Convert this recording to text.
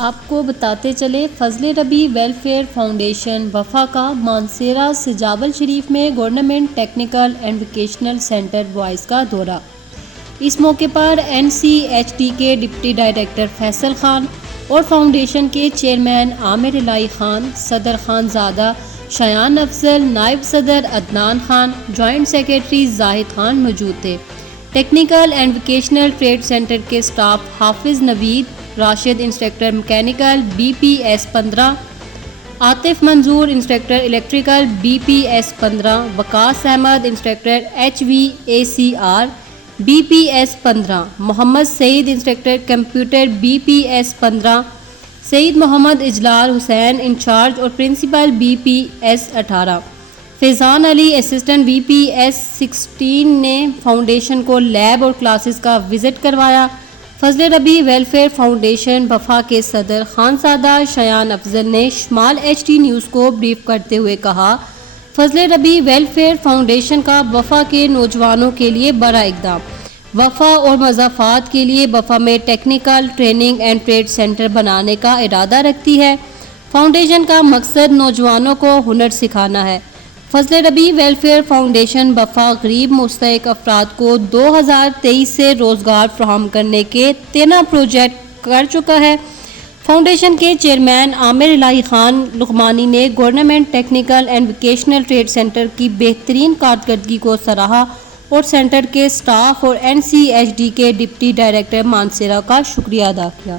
آپ کو بتاتے چلے، فضل ربیع ویلفیئر فاؤنڈیشن وفا کا مانسہرہ سجاول شریف میں government technical and vocational centre boys کا دورہ۔ اس موقع پر NCHD کے ڈپٹی ڈائریکٹر فیصل خان اور فاؤنڈیشن کے چیئرمین عامر الہی خان، صدر خانزادہ شایان افضل، نائب صدر عدنان خان، جوائنٹ سیکریٹری زاہد خان موجود تھے۔ Technical and vocational trade centre کے staff Hafiz Naveed Rashid instructor mechanical BPS 15، Atif Manzoor instructor electrical BPS 15، Waqas Ahmed instructor HVACR BPS 15، Muhammad Saeed instructor computer BPS 15، Saeed Muhammad Ijlal Hussain incharge اور principal BPS 18، Faizan Ali assistant BPS 16 نے فاؤنڈیشن کو لیب اور کلاسز کا وزٹ کروایا۔ فضل ربیع ویلفیئر فاؤنڈیشن وفا کے صدر خانزادہ شایان افضل نے شمال HD نیوز کو بریف کرتے ہوئے کہا، فضل ربیع ویلفیئر فاؤنڈیشن کا وفا کے نوجوانوں کے لیے بڑا اقدام، وفا اور مضافات کے لیے وفا میں technical training and trade centre بنانے کا ارادہ رکھتی ہے۔ فاؤنڈیشن کا مقصد نوجوانوں کو ہنر سکھانا ہے۔ فضل ربیع ویلفیئر فاؤنڈیشن وفا غریب مستحق افراد کو 2023 سے روزگار فراہم کرنے کے 13 پروجیکٹ کر چکا ہے۔ فاؤنڈیشن کے چیئرمین عامر الہی خان لقمانی نے government technical and vocational trade centre کی بہترین کارکردگی کو سراہا اور سینٹر کے اسٹاف اور NCHD کے ڈپٹی ڈائریکٹر مانسہرہ کا شکریہ ادا کیا۔